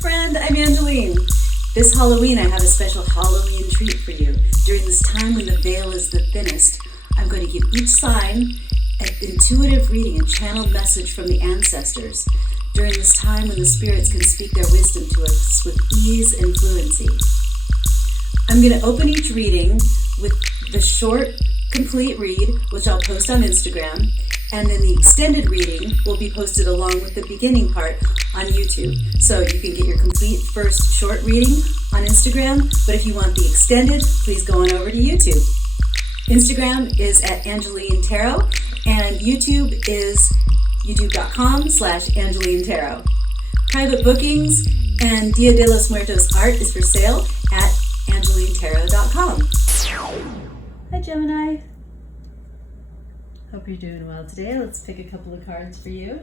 friend, I'm Angeline. This Halloween I have a special Halloween treat for you. During this time when the veil is the thinnest, I'm going to give each sign an intuitive reading and channeled message from the ancestors. During this time when the spirits can speak their wisdom to us with ease and fluency. I'm going to open each reading with the short, complete read, which I'll post on Instagram, and then the extended reading will be posted along with the beginning part on YouTube. So you can get your complete first short reading on Instagram, but if you want the extended, please go on over to YouTube. Instagram is at Angeline Tarot, and YouTube is youtube.com/Angeline Tarot. Private bookings and Dia de los Muertos art is for sale at AngelineTarot.com. Hi Gemini. Hope you're doing well today. Let's pick a couple of cards for you.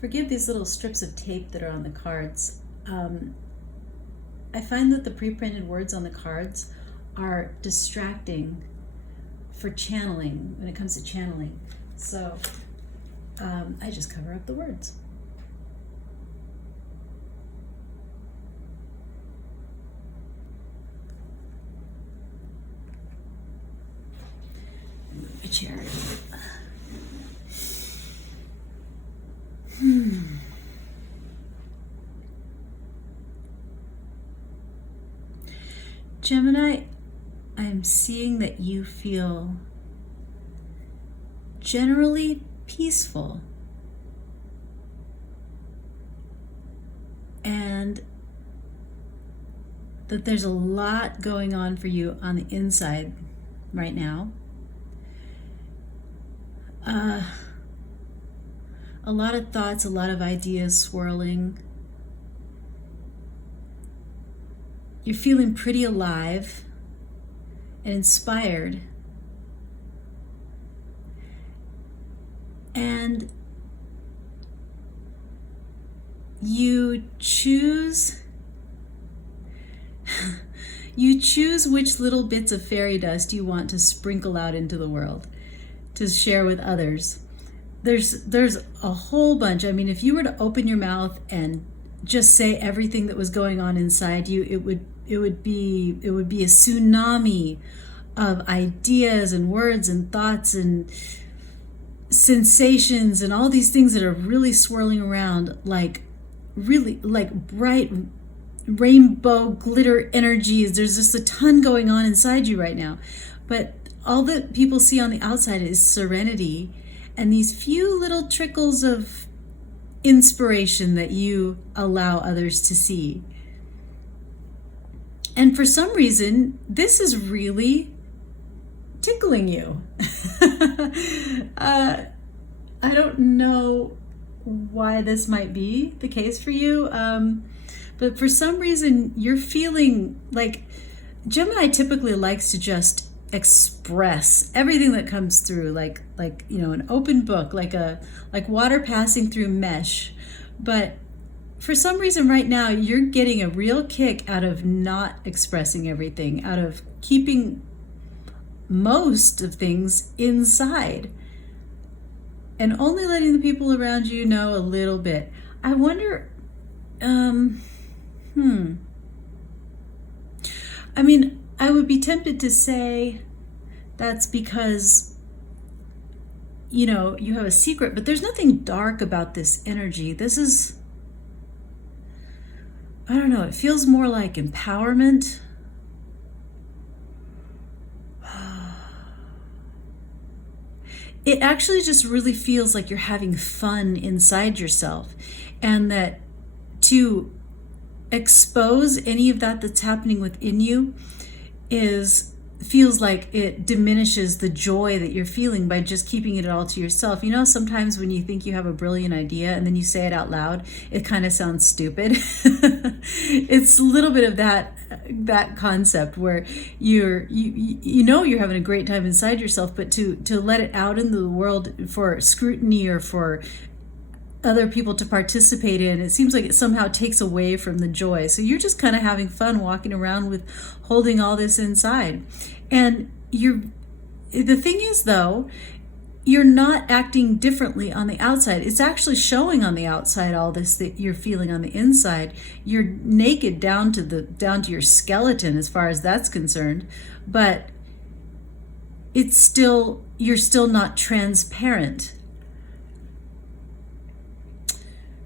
Forgive these little strips of tape that are on the cards. I find that the pre-printed words on the cards are distracting for channeling, when it comes to channeling. So I just cover up the words. Move my chair. Gemini, I'm seeing that you feel generally peaceful and that there's a lot going on for you on the inside right now. A lot of thoughts, a lot of ideas swirling. You're feeling pretty alive and inspired. And you choose which little bits of fairy dust you want to sprinkle out into the world to share with others. There's a whole bunch. I mean, if you were to open your mouth and just say everything that was going on inside you, it would be a tsunami of ideas and words and thoughts and sensations and all these things that are really swirling around like bright rainbow glitter energies. There's just a ton going on inside you right now. But all that people see on the outside is serenity and these few little trickles of inspiration that you allow others to see. And for some reason, this is really tickling you. I don't know why this might be the case for you, but for some reason you're feeling like Gemini typically likes to just express everything that comes through, like an open book, like water passing through mesh. But for some reason right now you're getting a real kick out of not expressing everything, out of keeping most of things inside and only letting the people around you know a little bit. I wonder, I mean, I would be tempted to say that's because, you have a secret, but there's nothing dark about this energy. This is, I don't know, it feels more like empowerment. It actually just really feels like you're having fun inside yourself, and that to expose any of that that's happening within you feels like it diminishes the joy that you're feeling by just keeping it all to yourself. Sometimes when you think you have a brilliant idea and then you say it out loud, it kind of sounds stupid. It's a little bit of that concept where you're having a great time inside yourself, but to let it out into the world for scrutiny or for other people to participate in, it seems like it somehow takes away from the joy. So you're just kind of having fun walking around with holding all this inside. And the thing is though, you're not acting differently on the outside. It's actually showing on the outside, all this that you're feeling on the inside. You're naked down to your skeleton as far as that's concerned, but you're still not transparent.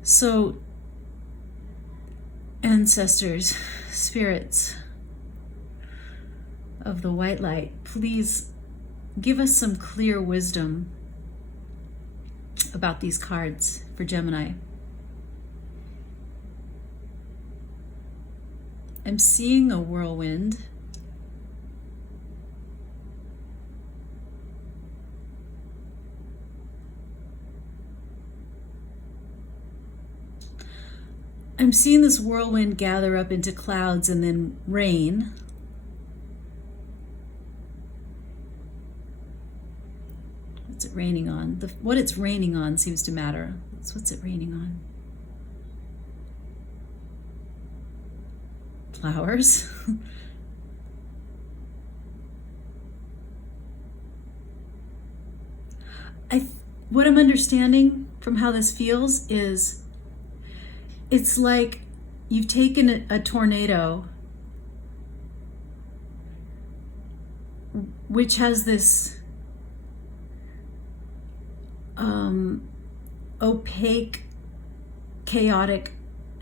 So, ancestors, spirits of the white light, please give us some clear wisdom about these cards for Gemini. I'm seeing a whirlwind. I'm seeing this whirlwind gather up into clouds and then rain. What's it raining on? What it's raining on seems to matter. What's it raining on? Flowers. What I'm understanding from how this feels is it's like you've taken a tornado, which has this opaque, chaotic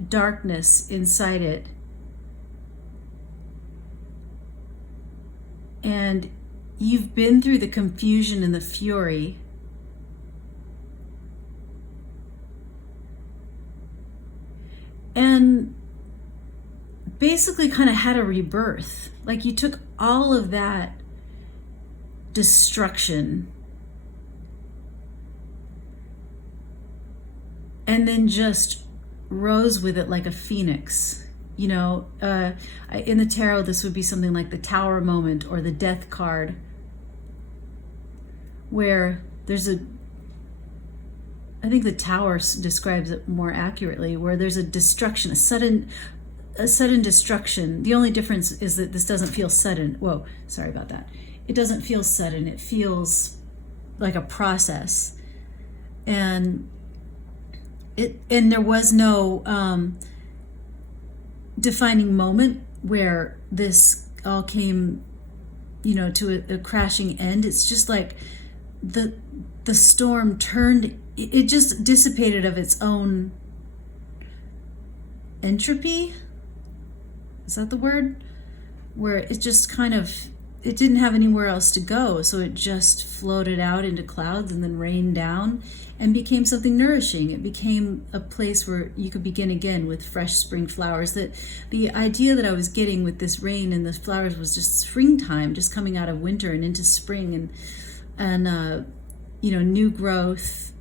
darkness inside it. And you've been through the confusion and the fury. And basically kind of had a rebirth. Like you took all of that destruction and then just rose with it like a phoenix. You know, in the tarot, this would be something like the Tower moment or the Death card, where there's I think the Tower describes it more accurately, where there's a destruction, a sudden destruction. The only difference is that this doesn't feel sudden. Whoa, sorry about that. It doesn't feel sudden. It feels like a process. And there was no defining moment where this all came, to a crashing end. It's just like the storm turned. It just dissipated of its own entropy. Is that the word? Where it just it didn't have anywhere else to go, so it just floated out into clouds and then rained down and became something nourishing. It became a place where you could begin again with fresh spring flowers. That the idea that I was getting with this rain and the flowers was just springtime, just coming out of winter and into spring, and new growth,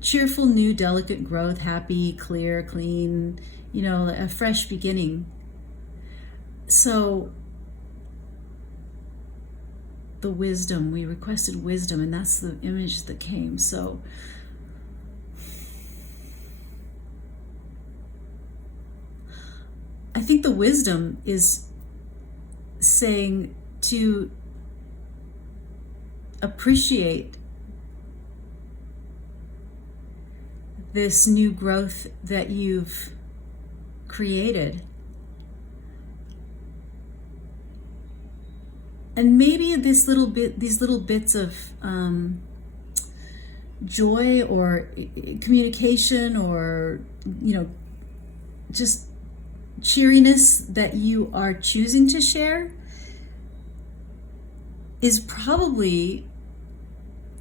cheerful, new, delicate growth, happy, clear, clean, a fresh beginning. So the wisdom, we requested wisdom, and that's the image that came. So I think the wisdom is saying to appreciate this new growth that you've created. And maybe these little bits of joy or communication or, just cheeriness that you are choosing to share is probably,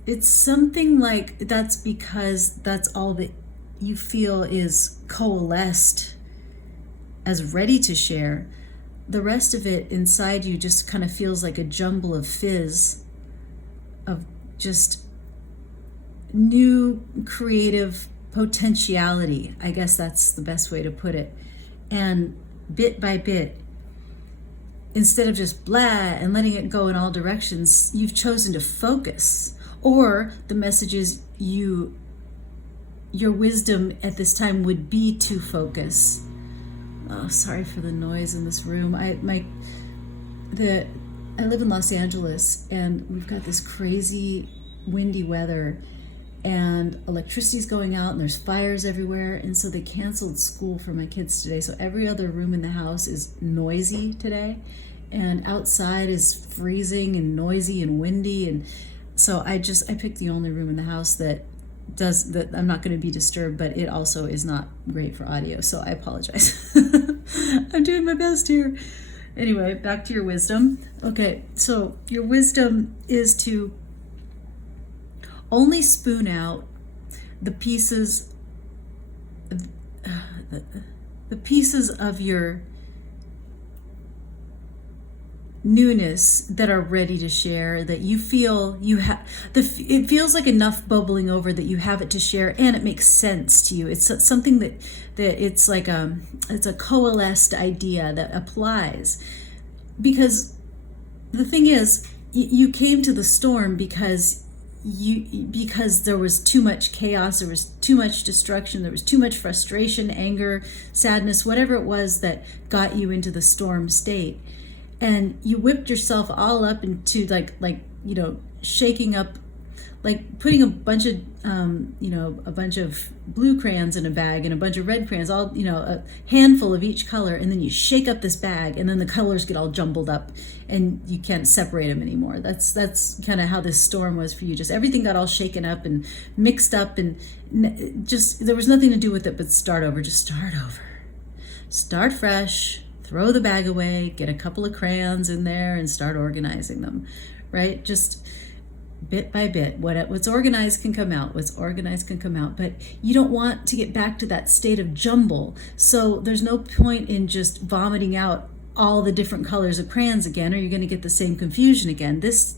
it's something like that's because that's all that you feel is coalesced as ready to share. The rest of it inside you just kind of feels like a jumble of fizz, of just new creative potentiality. I guess that's the best way to put it. And bit by bit, instead of just blah and letting it go in all directions, you've chosen to focus. Or the message is your wisdom at this time would be to focus. Oh, sorry for the noise in this room. I live in Los Angeles, and we've got this crazy windy weather, and electricity's going out, and there's fires everywhere, and so they canceled school for my kids today. So every other room in the house is noisy today, and outside is freezing and noisy and windy, and so I picked the only room in the house that I'm not going to be disturbed, but it also is not great for audio, so I apologize. I'm doing my best here. Anyway, back to your wisdom. Okay, so your wisdom is to only spoon out the pieces of your newness that are ready to share, that you feel you have. It feels like enough bubbling over that you have it to share, and it makes sense to you. It's something that it's like it's a coalesced idea that applies, because the thing is, you came to the storm because there was too much chaos, there was too much destruction, there was too much frustration, anger, sadness, whatever it was that got you into the storm state. And you whipped yourself all up into like shaking up, like putting a bunch of blue crayons in a bag and a bunch of red crayons, all, a handful of each color, and then you shake up this bag, and then the colors get all jumbled up and you can't separate them anymore. That's kind of how this storm was for you. Just everything got all shaken up and mixed up, and just there was nothing to do with it but start over. Just start over. Start fresh. Throw the bag away, get a couple of crayons in there, and start organizing them, right? Just bit by bit. What's organized can come out. What's organized can come out. But you don't want to get back to that state of jumble. So there's no point in just vomiting out all the different colors of crayons again, or you're going to get the same confusion again. This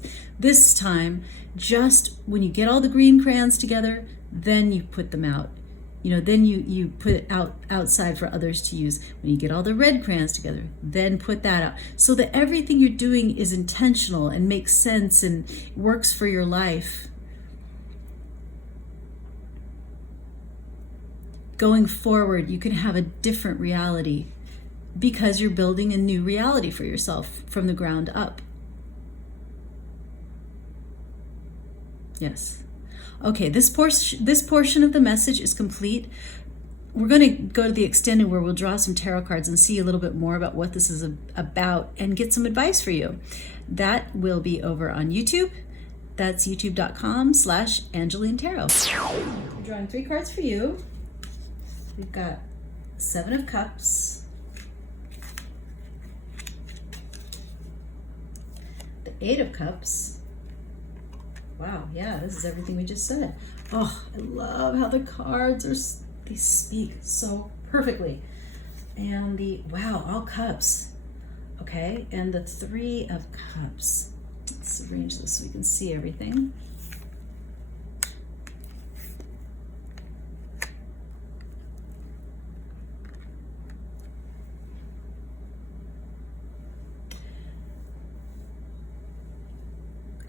time, just when you get all the green crayons together, then you put them out. Then you put it outside for others to use. When you get all the red crayons together, then put that out. So that everything you're doing is intentional and makes sense and works for your life. Going forward, you can have a different reality because you're building a new reality for yourself from the ground up. Yes. Okay, this portion of the message is complete. We're going to go to the extended where we'll draw some tarot cards and see a little bit more about what this is about and get some advice for you. That will be over on YouTube. That's youtube.com/Angeline Tarot. I'm drawing 3 cards for you. We've got 7 of Cups, the 8 of Cups. Wow, yeah, this is everything we just said. Oh, I love how the cards they speak so perfectly. And wow, all cups. Okay, and the 3 of Cups. Let's arrange this so we can see everything.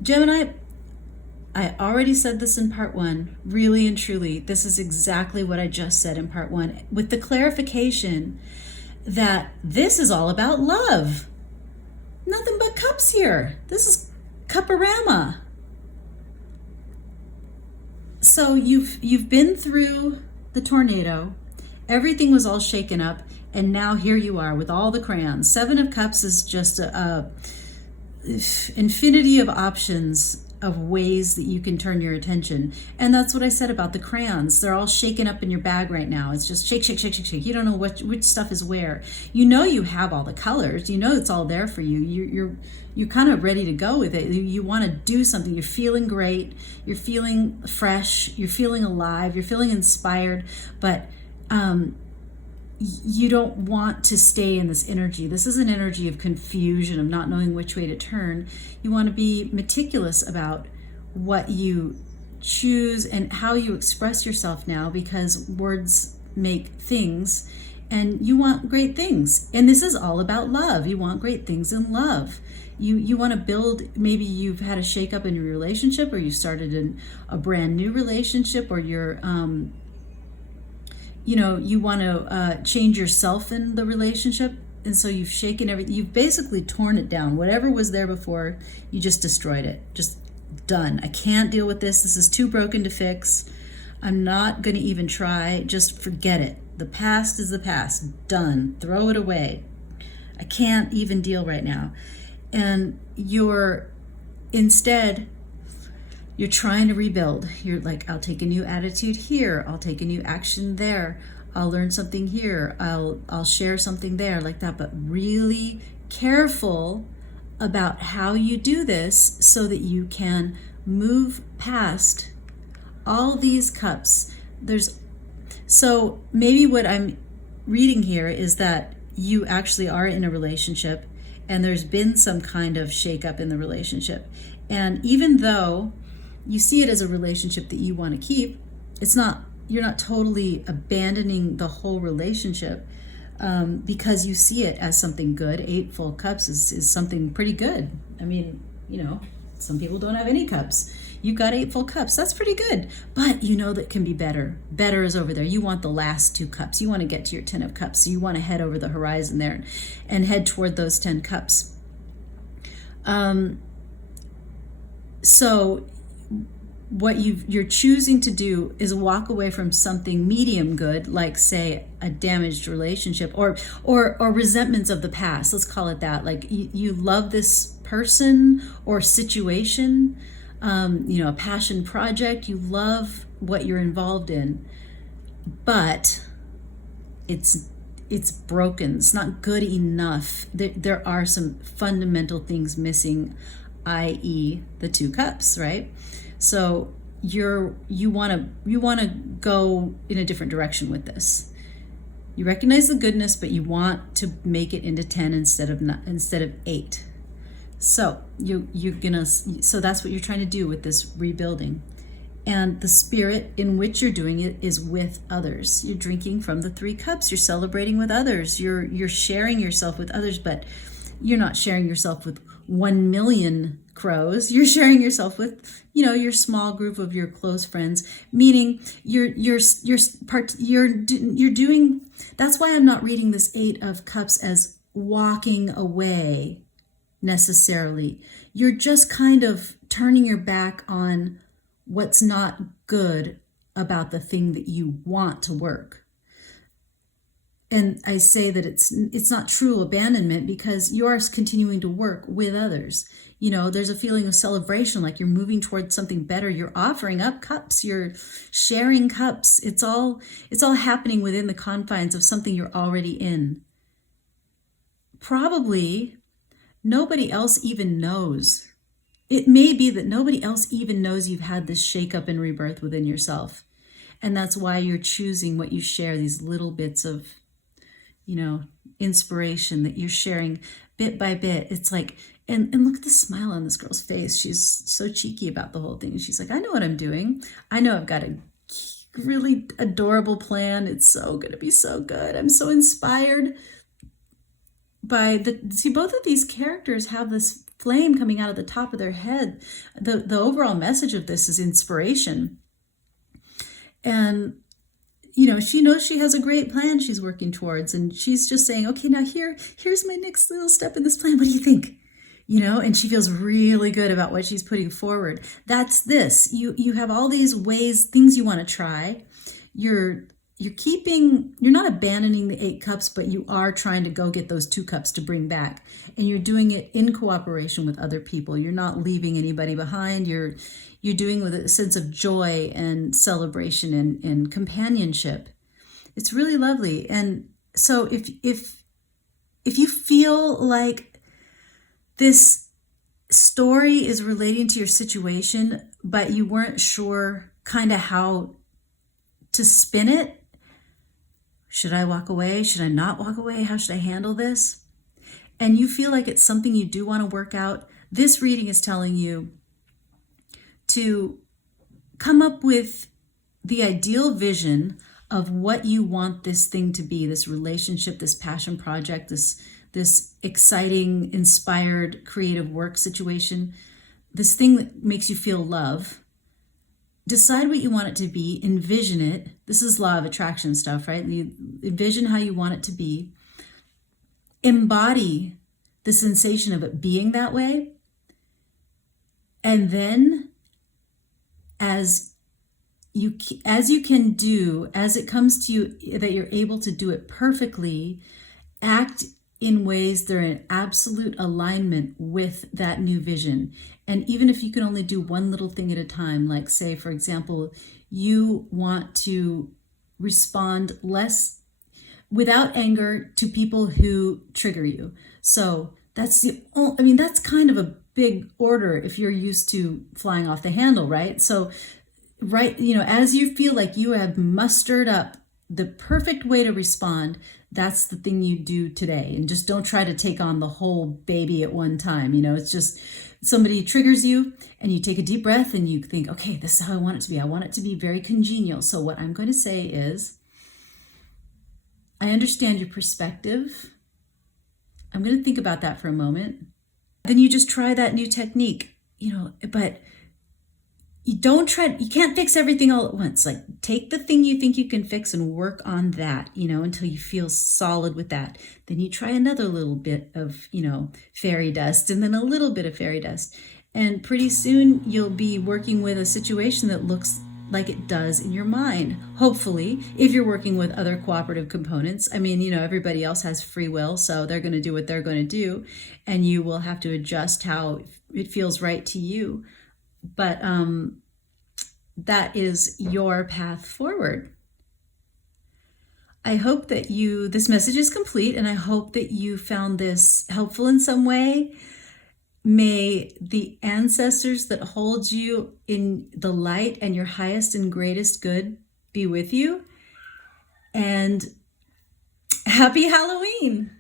Gemini, I already said this in part 1, really and truly, this is exactly what I just said in part 1, with the clarification that this is all about love. Nothing but cups here. This is cuparama. So you've been through the tornado, everything was all shaken up, and now here you are with all the crayons. 7 of Cups is just a infinity of options of ways that you can turn your attention. And that's what I said about the crayons. They're all shaken up in your bag right now. It's just shake, shake, shake, shake, shake. You don't know which stuff is where. You have all the colors. It's all there for you. You're kind of ready to go with it. You want to do something. You're feeling great. You're feeling fresh. You're feeling alive. You're feeling inspired. But you don't want to stay in this energy. This is an energy of confusion, of not knowing which way to turn. You want to be meticulous about what you choose and how you express yourself now, because words make things, and you want great things. And this is all about love. You want great things in love. You want to build, maybe you've had a shakeup in your relationship, or you started in a brand new relationship, or you're you want to change yourself in the relationship, and so you've shaken everything. You've basically torn it down. Whatever was there before, you just destroyed it. Just Done. I can't deal with this. This is too broken to fix. I'm not going to even try. Just forget it. The past is the past. Done. Throw it away. I can't even deal right now. And instead, you're trying to rebuild. You're like, I'll take a new attitude here. I'll take a new action there. I'll learn something here. I'll share something there, like that. But really careful about how you do this so that you can move past all these cups. So maybe what I'm reading here is that you actually are in a relationship and there's been some kind of shakeup in the relationship. And even though you see it as a relationship that you want to keep, you're not totally abandoning the whole relationship, because you see it as something good. 8 full cups is something pretty good. I mean, some people don't have any cups. You've got 8 full cups. That's pretty good. But that can be better. Better is over there. You want the last 2 cups. You want to get to your 10 of cups. So you want to head over the horizon there and head toward those 10 cups. So what you're choosing to do is walk away from something medium good, like say a damaged relationship or resentments of the past. Let's call it that. Like you love this person or situation, a passion project. You love what you're involved in, but it's broken. It's not good enough. There are some fundamental things missing, i.e. the 2 cups, right? So you want to go in a different direction with this. You recognize the goodness, but you want to make it into 10 instead of 8. So so that's what you're trying to do with this rebuilding. And the spirit in which you're doing it is with others. You're drinking from the 3 cups. You're celebrating with others. You're sharing yourself with others, but you're not sharing yourself with 1 million crows. You're sharing yourself with, your small group of your close friends, meaning you're doing. That's why I'm not reading this 8 of cups as walking away necessarily. You're just kind of turning your back on what's not good about the thing that you want to work. And I say that it's not true abandonment because you are continuing to work with others. There's a feeling of celebration, like you're moving towards something better. You're offering up cups. You're sharing cups. It's all happening within the confines of something you're already in. Probably nobody else even knows. It may be that nobody else even knows you've had this shakeup and rebirth within yourself. And that's why you're choosing what you share, these little bits of inspiration that you're sharing bit by bit. It's like, and look at the smile on this girl's face. She's so cheeky about the whole thing. She's like, I know what I'm doing. I know I've got a really adorable plan. It's so going to be so good. I'm so inspired by both of these characters have this flame coming out of the top of their head. The overall message of this is inspiration. And she knows she has a great plan she's working towards, and she's just saying, okay, now here's my next little step in this plan. What do you think? And she feels really good about what she's putting forward. That's this. You have all these ways, things you want to try. You're not abandoning the 8 cups, but you are trying to go get those 2 cups to bring back. And you're doing it in cooperation with other people. You're not leaving anybody behind. You're doing with a sense of joy and celebration and companionship. It's really lovely. And so if you feel like this story is relating to your situation, but you weren't sure kind of how to spin it, should I walk away? Should I not walk away? How should I handle this? And you feel like it's something you do want to work out, this reading is telling you to come up with the ideal vision of what you want this thing to be, this relationship, this passion project, this exciting, inspired, creative work situation, this thing that makes you feel love. Decide what you want it to be, envision it. This is law of attraction stuff, right? You envision how you want it to be. Embody the sensation of it being that way. And then as you can do, as it comes to you that you're able to do it perfectly, act in ways that are in absolute alignment with that new vision. And even if you can only do one little thing at a time, like say, for example, you want to respond less without anger to people who trigger you. So that's that's kind of a big order if you're used to flying off the handle, right? So, right, as you feel like you have mustered up the perfect way to respond, that's the thing you do today. And just don't try to take on the whole baby at one time. It's just somebody triggers you and you take a deep breath and you think, okay, this is how I want it to be. I want it to be very congenial. So what I'm going to say is, I understand your perspective. I'm going to think about that for a moment. Then you just try that new technique, but you can't fix everything all at once. Like, take the thing you think you can fix and work on that, until you feel solid with that. Then you try another little bit of, fairy dust, and then a little bit of fairy dust. And pretty soon you'll be working with a situation that looks like it does in your mind. Hopefully, if you're working with other cooperative components. Everybody else has free will, so they're going to do what they're going to do, and you will have to adjust how it feels right to you. But that is your path forward. I hope that this message is complete, and I hope that you found this helpful in some way. May the ancestors that hold you in the light and your highest and greatest good be with you. And happy Halloween!